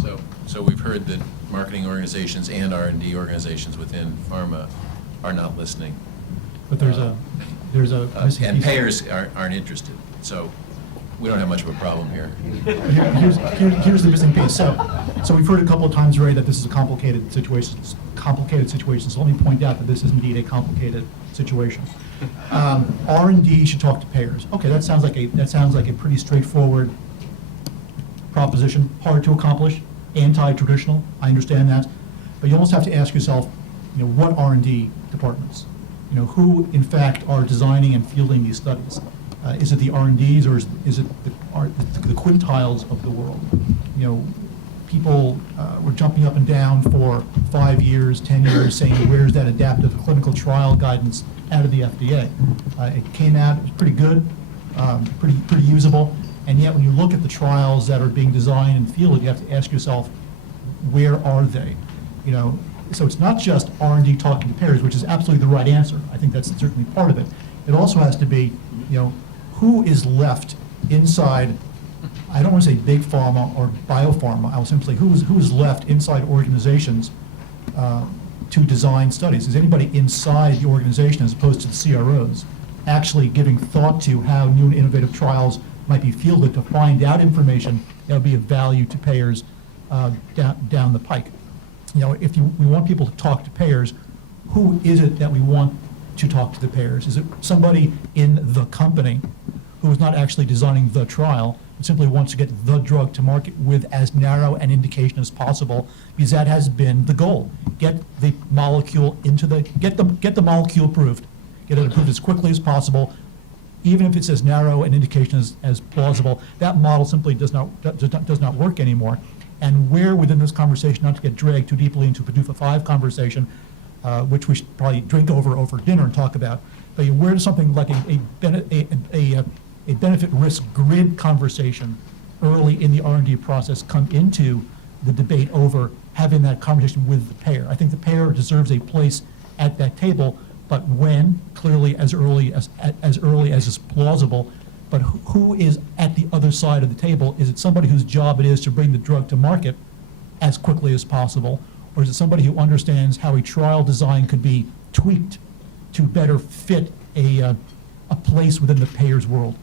point. So we've heard that marketing organizations and R&D organizations within pharma are not listening. But there's a missing and piece. payers aren't interested. So we don't have much of a problem here. Here's the missing piece. So we've heard a couple of times already that this is a complicated situation. So let me point out that this is indeed a complicated situation. R&D should talk to payers. Okay, that sounds like a pretty straightforward proposition. Hard to accomplish, anti-traditional. I understand that, but you almost have to ask yourself, what R&D departments? Who in fact are designing and fielding these studies? Is it the R&Ds or is it the quintiles of the world? People were jumping up and down for 5 years, 10 years, saying, where's that adaptive clinical trial guidance out of the FDA? It came out, it was pretty good, pretty usable, and yet when you look at the trials that are being designed and fielded, you have to ask yourself, where are they? So it's not just R&D talking to payers, which is absolutely the right answer. I think that's certainly part of it. It also has to be, who is left inside, I don't want to say big pharma or biopharma, I will simply say who is left inside organizations to design studies? Is anybody inside the organization as opposed to the CROs actually giving thought to how new and innovative trials might be fielded to find out information that would be of value to payers down the pike? If we want people to talk to payers, who is it that we want to talk to the payers? Is it somebody in the company who is not actually designing the trial, but simply wants to get the drug to market with as narrow an indication as possible, because that has been the goal. Get the molecule get the molecule approved, get it approved as quickly as possible, even if it's as narrow an indication as plausible. That model simply does not work anymore. And where within this conversation, not to get dragged too deeply into a PDUFA 5 conversation, which we should probably drink over dinner and talk about, but where does something like a benefit risk grid conversation early in the R&D process come into the debate over having that conversation with the payer? I think the payer deserves a place at that table, but when? Clearly as early as is plausible. But who is at the other side of the table? Is it somebody whose job it is to bring the drug to market as quickly as possible? Or is it somebody who understands how a trial design could be tweaked to better fit a place within the payer's world?